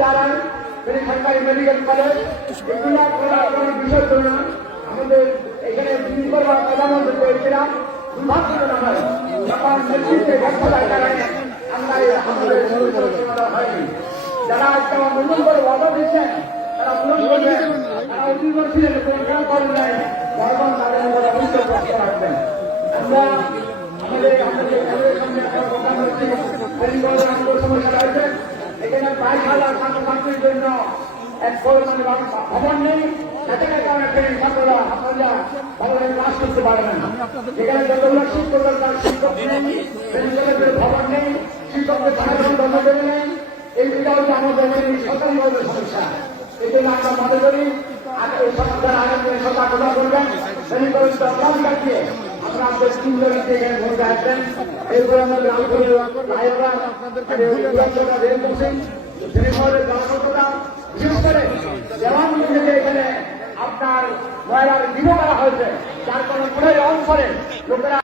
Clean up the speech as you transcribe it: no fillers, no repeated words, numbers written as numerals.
বিদ্যালয়, সরকারি medical college, এগুলো করার কোনো বিষয় ছিল না। আমাদের এখানে প্রধানমন্ত্রী পেয়েছিলাম দুর্ভাগ্যজনক হয় তখন নেতৃত্বে ব্যর্থতার কারণে আমরা আমাদের হয়নি। যারা আজকে আমার নতুন করে অর্ডার দিচ্ছেন তারা পূরণ করবেন, তারা অতীত ছিলেন কেন করেন নাই বর্তমান তাদের অভিযোগ করতে পারবেন। আমরা আমাদের সামনে একটা প্রোগ্রাম হচ্ছে সমস্যা রয়েছে। এখানে 22,000 ছাত্রছাত্রীর জন্য এক পরিমাণে ভবন নেই, সেখানে কারণে ছাত্ররা আপনারা ভবনে ক্লাস করতে পারবেন না। এখানে যতগুলো শিক্ষক দরকার শিক্ষক নেই, ভবন নেই, শিক্ষকদের সাধারণ কর্মচারী নেই। এইটা হচ্ছে আমাদের সরকারি ভাবে সমস্যা। এই জন্য আমরা মনে করি এই সমস্যার আগে সতর্কতা করবেন, কাটিয়ে আমরা আপনাদের 3 জনকে এখানে ভোট আসবেন। এইগুলো আমাদের বিশেষ করে দেওয়ানগঞ্জে এখানে আপনার ময়লার বিলো করা হয়েছে, যার কারণে পুরো অঞ্চলে লোকেরা